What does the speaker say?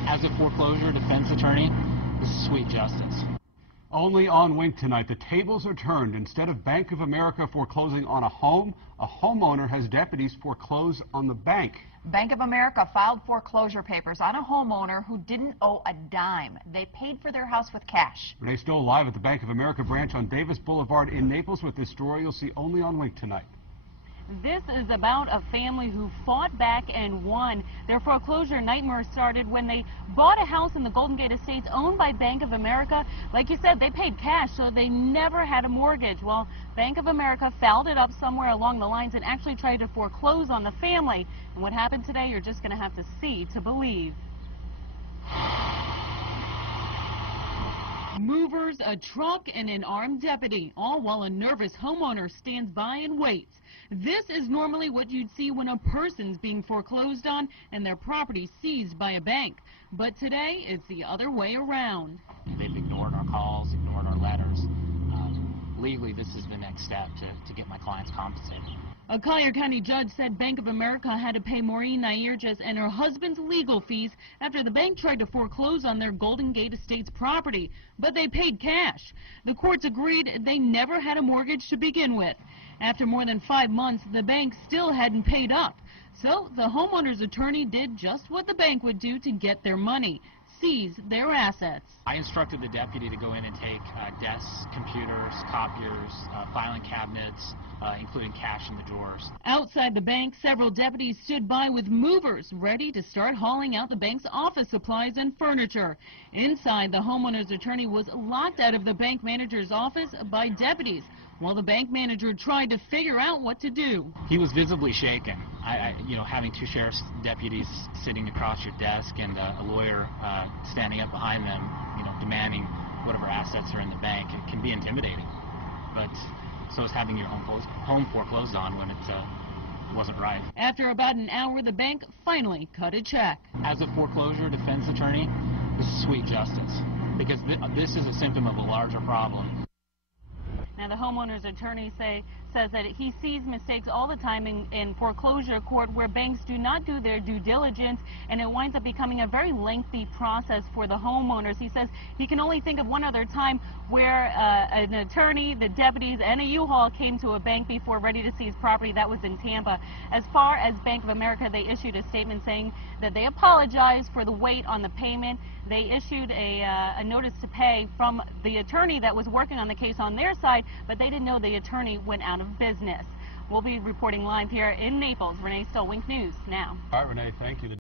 As a foreclosure defense attorney, this is sweet justice. Only on Wink tonight, the tables are turned. Instead of Bank of America foreclosing on a home, a homeowner has deputies foreclose on the bank. Bank of America filed foreclosure papers on a homeowner who didn't owe a dime. They paid for their house with cash. Renee Stoll live at the Bank of America branch on Davis Boulevard in Naples with this story you'll see only on Wink tonight. This is about a family who fought back and won. Their foreclosure nightmare started when they bought a house in the Golden Gate Estates owned by Bank of America. Like you said, they paid cash, so they never had a mortgage. Well, Bank of America fouled it up somewhere along the lines and actually tried to foreclose on the family. And what happened today, you're just going to have to see to believe. Movers, a truck, and an armed deputy, all while a nervous homeowner stands by and waits. This is normally what you'd see when a person's being foreclosed on and their property seized by a bank. But today, it's the other way around. They've ignored our calls, ignored our letters. Legally, this is the next step to get my clients compensated. A Collier County judge said Bank of America had to pay Maureen Nairges and her husband's legal fees after the bank tried to foreclose on their Golden Gate Estates property, but they paid cash. The courts agreed they never had a mortgage to begin with. After more than 5 months, the bank still hadn't paid up. So the homeowner's attorney did just what the bank would do to get their money: seize their assets. I instructed the deputy to go in and take desks, computers, copiers, filing cabinets, including cash in the drawers. Outside the bank, several deputies stood by with movers ready to start hauling out the bank's office supplies and furniture. Inside, the homeowner's attorney was locked out of the bank manager's office by deputies, while the bank manager tried to figure out what to do. He was visibly shaken. Having two sheriff's deputies sitting across your desk and a lawyer standing up behind them, demanding whatever assets are in the bank, it can be intimidating. But so is having your home foreclosed on when it wasn't right. After about an hour, the bank finally cut a check. As a foreclosure defense attorney, this is sweet justice, because this is a symptom of a larger problem. Now, the homeowner's attorney says that he sees mistakes all the time in foreclosure court where banks do not do their due diligence, and it winds up becoming a very lengthy process for the homeowners. He says he can only think of one other time where an attorney, the deputies, and a U-Haul came to a bank before ready to seize property. That was in Tampa. As far as Bank of America, they issued a statement saying that they apologized for the wait on the payment. They issued a notice to pay from the attorney that was working on the case on their side, but they didn't know the attorney went out of business. We'll be reporting live here in Naples. Renee Stoll, Wink News now. All right, Renee, thank you.